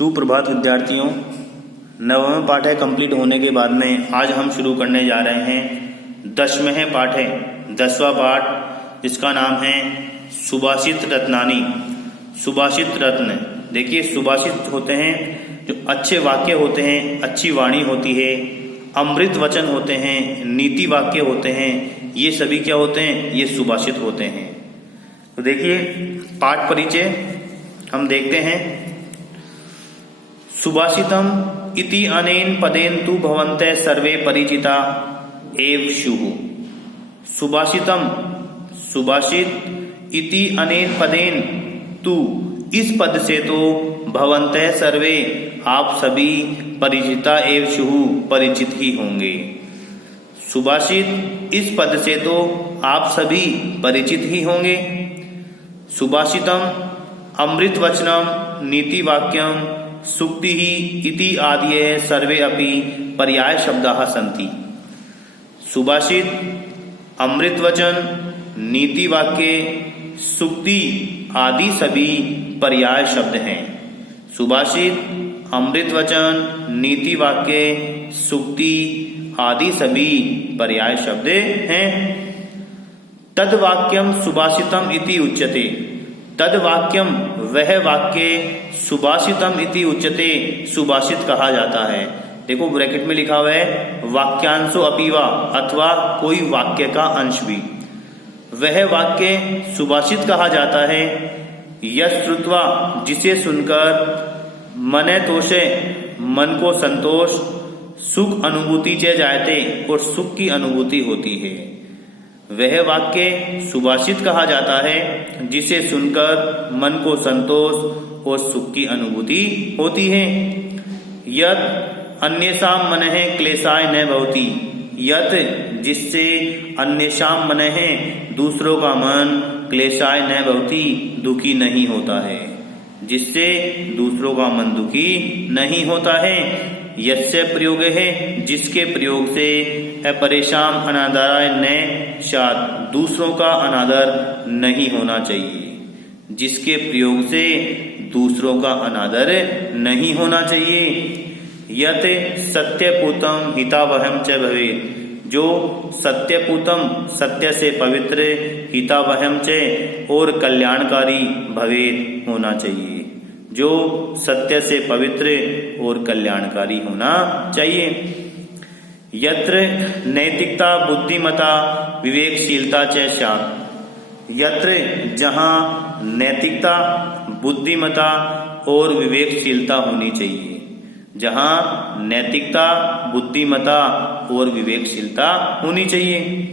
सुप्रभात विद्यार्थियों, नवम पाठ है कंप्लीट होने के बाद में आज हम शुरू करने जा रहे हैं 10वें पाठ है 10वां पाठ, जिसका नाम है सुभाषित रत्नानी। सुभाषित रत्न, देखिए सुभाषित होते हैं जो अच्छे वाक्य होते हैं, अच्छी वाणी होती है, अमृत वचन होते हैं, नीति वाक्य होते हैं, ये सभी क्या होते हैं, ये सुभाषित होते हैं। तो देखिए पाठ परिचय हम देखते हैं। सुभाषितम इति अनेन पदेन तु भवन्ते सर्वे परिचिता एव स्युः। सुभाषितम, सुभाषित, इति अनेन पदेन, तु, इस पद से तो, भवन्ते सर्वे, आप सभी, परिचिता एव स्युः, परिचित ही होंगे। सुभाषित, इस पद से तो आप सभी परिचित ही होंगे। सुभाषितम अमृत वचनम नीति वाक्यम सुक्ति ही इति आदि सर्वे अपि पर्याय शब्दाः सन्ति। सुभाषित, अमृत वचन, नीति वाक्य, सुक्ति आदि सभी पर्याय शब्द हैं। सुभाषित, अमृत वचन, नीति वाक्य, सुक्ति आदि सभी पर्याय शब्द हैं। तद वाक्यम सुभाषितम इति उच्यते। तद वाक्यम, वह वाक्य, सुभाषितम इति उच्यते, सुभाषित कहा जाता है। देखो ब्रैकेट में लिखा हुआ है वाक्यांशो अपीवा, अथवा कोई वाक्य का अंश भी। वह वाक्य सुभाषित कहा जाता है। यश श्रुत्वा, जिसे सुनकर, मने तोषे, मन को संतोष, सुख अनुभूति च जायते, और सुख की अनुभूति होती है। वह वाक्य सुभाषित कहा जाता है जिसे सुनकर मन को संतोष और सुख की अनुभूति होती है। यत् अन्येषां मनः क्लेशाय न भवति। यत्, जिससे, अन्येषां मनः, दूसरों का मन, क्लेशाय न भवति, दुखी नहीं होता है, जिससे दूसरों का मन दुखी नहीं होता है। यस्य प्रयोग है, जिसके प्रयोग से, अपरेशान अनादराय न शाद, दूसरों का अनादर नहीं होना चाहिए। जिसके प्रयोग से दूसरों का अनादर नहीं होना चाहिए। यत सत्यपूतम हितावहम च भवेत्, जो सत्यपूतम, सत्य से पवित्र, हितावहम च, और कल्याणकारी, भवेत्, होना चाहिए। जो सत्य से पवित्र और कल्याणकारी होना चाहिए। यत्र नैतिकता बुद्धिमता विवेकशीलता च स्यात्। यत्र, जहाँ नैतिकता, बुद्धिमता और विवेकशीलता होनी चाहिए। जहाँ नैतिकता, बुद्धिमता और विवेकशीलता होनी चाहिए।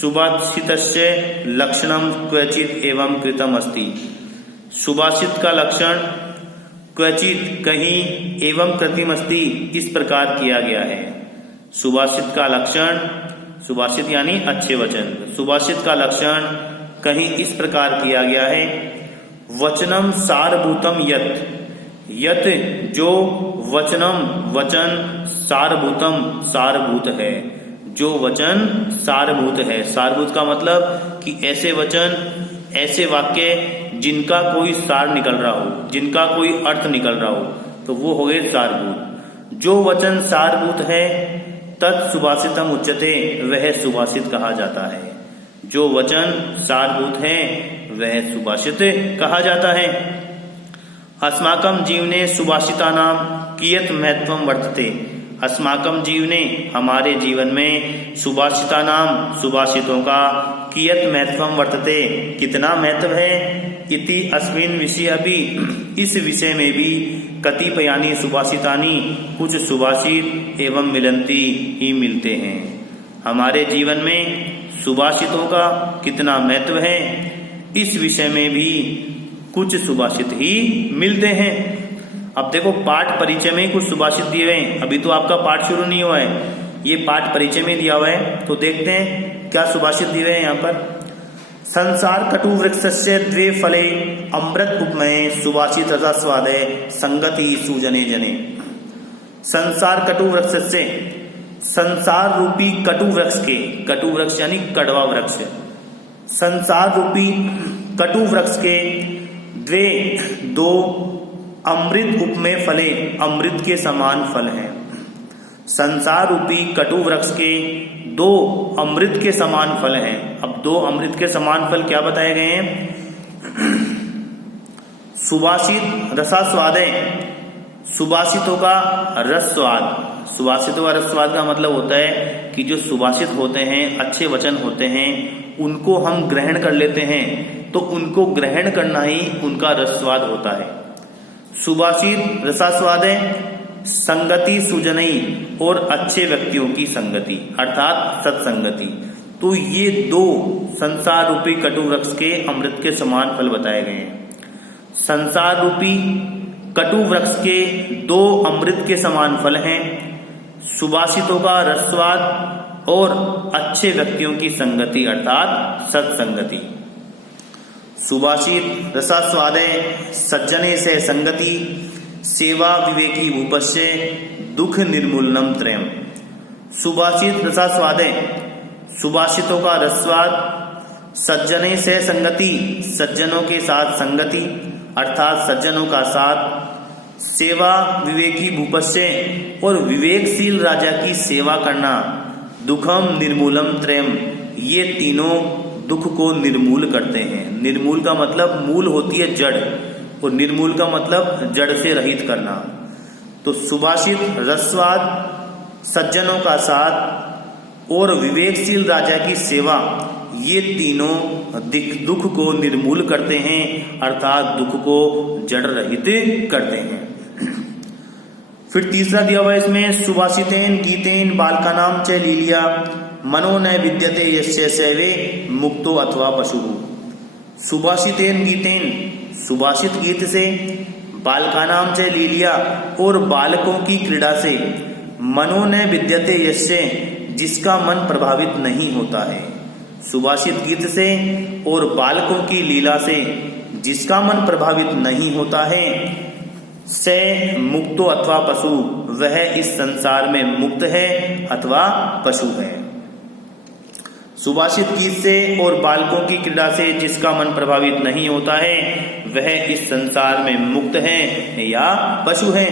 सुभाषितस्य लक्षणम क्वचित एवं कृतम अस्ति। सुभाषित का लक्षण क्वचित, कहीं, एवं कृतिम अस्ति, इस प्रकार किया गया है। सुभाषित का लक्षण, सुभाषित यानी अच्छे वचन, सुभाषित का लक्षण कहीं इस प्रकार किया गया है। वचनम सारभूतम यत्। यत्, जो, वचनम, वचन, सारभूतम, सारभूत है, जो वचन सारभूत है। सारभूत का मतलब कि ऐसे वचन, ऐसे वाक्य जिनका कोई सार निकल रहा हो, जिनका कोई अर्थ निकल रहा हो, तो वो हो गए सारभूत। जो वचन सारभूत है, तत् सुभाषितम उच्यते, वह सुभाषित कहा जाता है। जो वचन सारभूत है वह सुभाषित कहा जाता है। अस्माकं जीवने सुभाषितानां कियत् महत्वं वर्तते। अस्माकं जीवने, हमारे जीवन में, सुभाषितानां, सुभाषितों का, कियत् महत्वं वर्तते, कितना महत्व है। इति अस्मिन् विषये अपि, इस विषय में भी, कतिपयानि सुभाषितानि, कुछ सुभाषित एवं मिलन्ति ही मिलते हैं। हमारे जीवन में सुभाषितों का कितना महत्व है, इस विषय में भी कुछ सुभाषित ही मिलते हैं। अब देखो पाठ परिचय में कुछ सुभाषित दिए हुए हैं। अभी तो आपका पाठ शुरू नहीं हुआ है, ये पाठ परिचय में दिया हुआ है। तो देखते हैं क्या सुभाषित दिए हुए हैं यहाँ पर। संसार कटु वृक्षस्य द्वे फले अमृत उपमये सुभाषित रसास्वादे संगति सुजने जने। संसार कटु वृक्षस्य, संसार रूपी कटु वृक्ष के, कटु वृक्ष यानी कड़वा वृक्ष, संसार रूपी कटु वृक्ष के, द्वे, दो, अमृत उपमेय फले, अमृत के समान फल हैं। संसार रूपी कटु वृक्ष के 2 अमृत के समान फल हैं। अब 2 अमृत के समान फल क्या बताए गए हैं? सुवासित रसास्वादय, सुवासितों का रस स्वाद। सुवासितों का रस स्वाद का मतलब होता है कि जो सुवासित होते हैं, अच्छे वचन होते हैं, उनको हम ग्रहण कर लेते हैं, तो उनको ग्रहण करना ही उनका रस स्वाद होता है। सुवासित रसास्वादय, संगति सुजनई, और अच्छे व्यक्तियों की संगति अर्थात सत्संगति। तो ये 2 संसार रूपी कटु वृक्ष के अमृत के समान फल बताए गए हैं। संसार रूपी कटु वृक्ष के 2 अमृत के समान फल हैं, सुवासितों का रसवाद और अच्छे व्यक्तियों की संगति अर्थात सत्संगति। सुवासित रसास्वादय सज्जने से संगति, सेवा विवेकी भूपस्य, दुख निर्मूलनम त्रयम। सुवासित रसास्वादय, सुवासितों का रसवाद, सज्जने से संगति, सज्जनों के साथ संगति अर्थात सज्जनों का साथ, सेवा विवेकी भूपस्य, और विवेकशील राजा की सेवा करना, दुखम निर्मूलम त्रयम, ये तीनों दुख को निर्मूल करते हैं। निर्मूल का मतलब मूल होती है जड़, और निर्मूल का मतलब जड़ से रहित करना। तो सुभाषित रसवाद, सज्जनों का साथ और विवेकशील राजा की सेवा, ये तीनों दुख को निर्मूल करते हैं अर्थात दुख को जड़ रहित करते हैं। फिर तीसरा दिया हुआ इसमें, सुभाषितेन गीतेन बालकानाम च लीलिया मनो न विद्यते यस्य सैवे मुक्तो अथवा पशु। सुभाषितेन गीतेन, सुभाषित गीत से, बालकानाम च लीलिया, और बालकों की क्रीड़ा से, मनो न विद्यते यस्य, जिसका मन प्रभावित नहीं होता है। सुभाषित गीत से और बालकों की लीला से जिसका मन प्रभावित नहीं होता है, से मुक्तो अथवा पशु, वह इस संसार में मुक्त है अथवा पशु है। सुभाषित गीत से और बालकों की क्रीड़ा से जिसका मन प्रभावित नहीं होता है, वह इस संसार में मुक्त है या पशु है।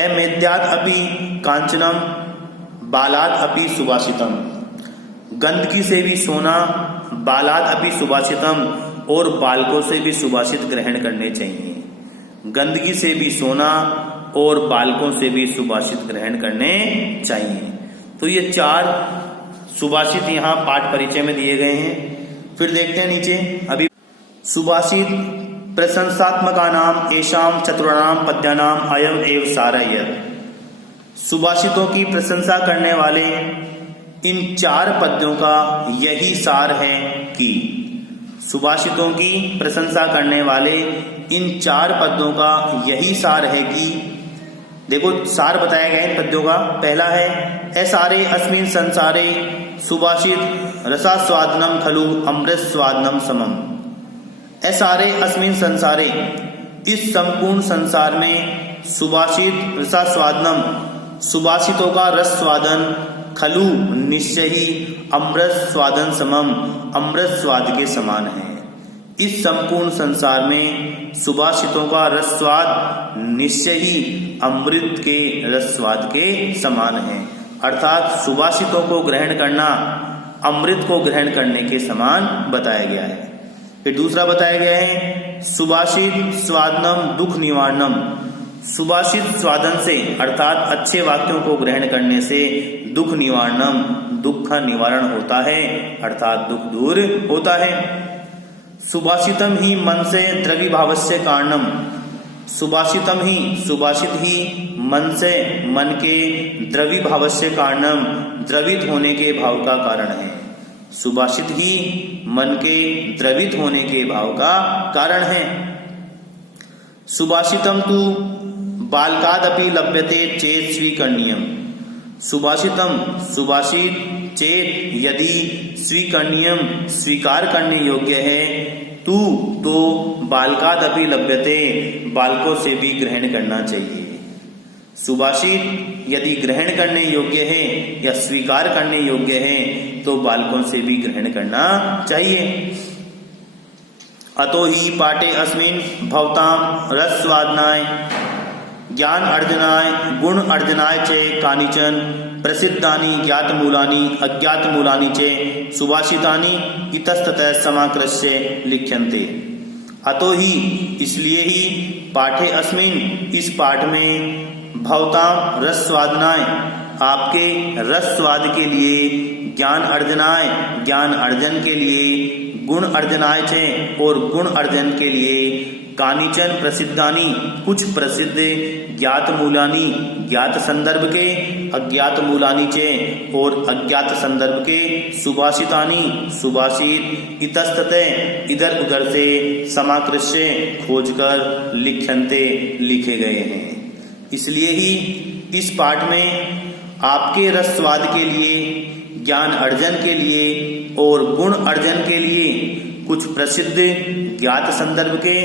अमेद्यात् अपि कांचनम बालात् अपि सुभाषितम। गंदगी से भी सोना, बालात् अपि सुभाषितम, और बालकों से भी सुभाषित ग्रहण करने चाहिए। गंदगी से भी सोना और बालकों से भी सुभाषित ग्रहण करने चाहिए। तो ये 4 सुभाषित यहाँ पाठ परिचय में दिए गए हैं। फिर देखते हैं नीचे अभी, सुभाषित प्रशंसात्मका नाम एषाम चतुर्णाम पद्यानाम अयम एव सारय। सुभाषितों की प्रशंसा करने वाले इन 4 पद्यों का यही सार है कि, सुभाषितों की प्रशंसा करने वाले इन 4 पद्यों का यही सार है कि, देखो सार बताया गया इन पद्यों का। पहला है, असारे अस्मिन् संसारे सुभाषित रसास्वादनम खलु अमृत स्वादनम समम। असारे अस्मिन् संसारे, इस संपूर्ण संसार में, सुभाषित रसास्वादनम, सुभाषितों का रस स्वादन, खलु निश्चय ही, अमृत स्वादन समम, अमृत स्वाद के समान है। इस संपूर्ण संसार में सुभाषितों का रस स्वाद निश्चय ही अमृत के रस स्वाद के समान है, अर्थात सुभाषितों को ग्रहण करना अमृत को ग्रहण करने के समान बताया गया है। फिर दूसरा बताया गया है, सुभाषित स्वादनम दुख निवारणम। सुभाषित स्वादन से अर्थात अच्छे वाक्यों को ग्रहण करने से दुख निवारणम, दुख का निवारण होता है अर्थात दुख दूर होता है। सुभाषितम ही मन से द्रविभावस्य कारणम। सुभाषितम ही, सुभाषित ही मन से, मन के द्रविभावस्य कारणम, द्रवित होने के भाव का कारण है। सुभाषित ही मन के द्रवित होने के भाव का कारण है। सुभाषितम तु बालकादपि लभ्यते चेत स्वीकरणीयम। सुभाषितम, सुभाषित, चेत यदि, स्वीकरणीयम स्वीकार करने योग्य है, तू तो बालकादपि लभ्यते, बालकों से भी ग्रहण करना चाहिए। सुभाषित यदि ग्रहण करने योग्य है या स्वीकार करने योग्य है तो बालकों से भी ग्रहण करना चाहिए। अतो हि पाठे अस्मिन् भवतां रसस्वादनाय ज्ञान अर्जनाय गुण अर्जनाय च कानिचन प्रसिद्धानि ज्ञातमूलानि अज्ञातमूलानि च सुभाषितानि इतस्ततः समाकृष्य लिख्यन्ते। अतो ही इसलिए ही पाठे अस्मिन् इस पाठ में भवतां रसस्वादनाय आपके रस स्वाद के लिए ज्ञान अर्जनाय ज्ञान अर्जन के लिए गुण अर्जनाय च और गुण अर्जन के लिए कानिचन प्रसिद्धानि कुछ प्रसिद्ध ज्ञात मूलानि ज्ञात संदर्भ के अज्ञात मूलानि च और अज्ञात संदर्भ के सुभाषितानि सुभाषित इतस्ततः इधर उधर से समाकृष्य खोजकर लिख्यन्ते लिखे गए हैं। इसलिए ही इस पाठ में आपके रस स्वाद के लिए ज्ञान अर्जन के लिए और गुण अर्जन के लिए कुछ प्रसिद्ध ज्ञात संदर्भ के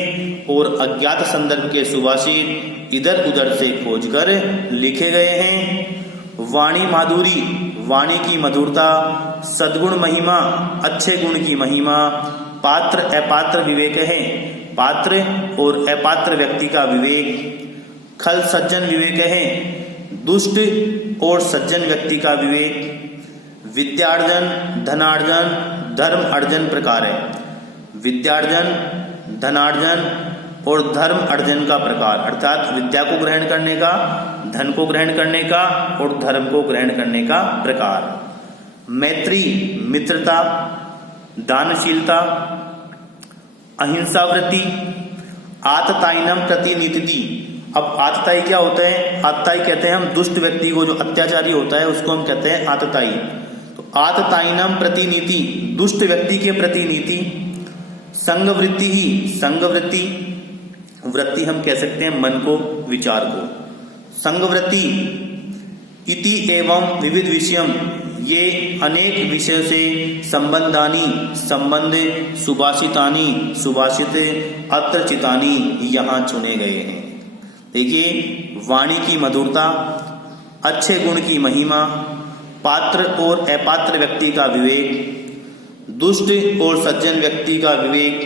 और अज्ञात संदर्भ के सुभाषित इधर उधर से खोजकर लिखे गए हैं। वाणी माधुरी वाणी की मधुरता, सद्गुण महिमा अच्छे गुण की महिमा, पात्र अपात्र विवेक है पात्र और अपात्र व्यक्ति का विवेक, खल सज्जन विवेक है दुष्ट और सज्जन व्यक्ति का विवेक, विद्यार्जन धनार्जन धर्म अर्जन प्रकार है। विद्यार्जन धनार्जन और धर्म अर्जन का प्रकार अर्थात विद्या को ग्रहण करने का, धन को ग्रहण करने का और धर्म को ग्रहण करने का प्रकार। मैत्री मित्रता, दानशीलता, अहिंसा वृत्ति, आततायनम प्रतिनिधि। अब आतताई क्या होता है? आतताई कहते हैं हम दुष्ट व्यक्ति को, जो अत्याचारी होता है उसको हम कहते हैं आतताई। तो आततायनम प्रतिनीति दुष्ट व्यक्ति के प्रतिनीति। संगवृत्ति ही संगवृत्ति, वृत्ति हम कह सकते हैं मन को विचार को। संगवृत्ति इति एवं विविध विषयम ये अनेक विषय से संबंधानी संबंध सुभाषितानी सुभाषित अत्र चितानी यहाँ चुने गए हैं। देखिए वाणी की मधुरता, अच्छे गुण की महिमा, पात्र और अपात्र व्यक्ति का विवेक, दुष्ट और सज्जन व्यक्ति का विवेक,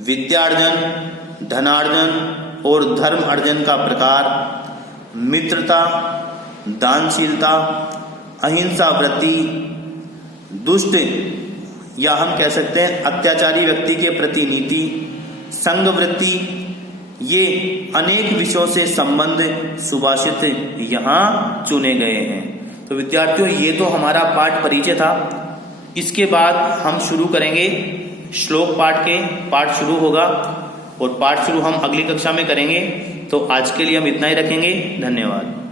विद्यार्जन धनार्जन और धर्म अर्जन का प्रकार, मित्रता, दानशीलता, अहिंसा वृत्ति, दुष्ट या हम कह सकते हैं अत्याचारी व्यक्ति के प्रति नीति, संग वृत्ति, ये अनेक विषयों से संबंध सुभाषित यहाँ चुने गए हैं। तो विद्यार्थियों ये तो हमारा पाठ परिचय था। इसके बाद हम शुरू करेंगे श्लोक पाठ के, पाठ शुरू होगा और पाठ शुरू हम अगली कक्षा में करेंगे। तो आज के लिए हम इतना ही रखेंगे। धन्यवाद।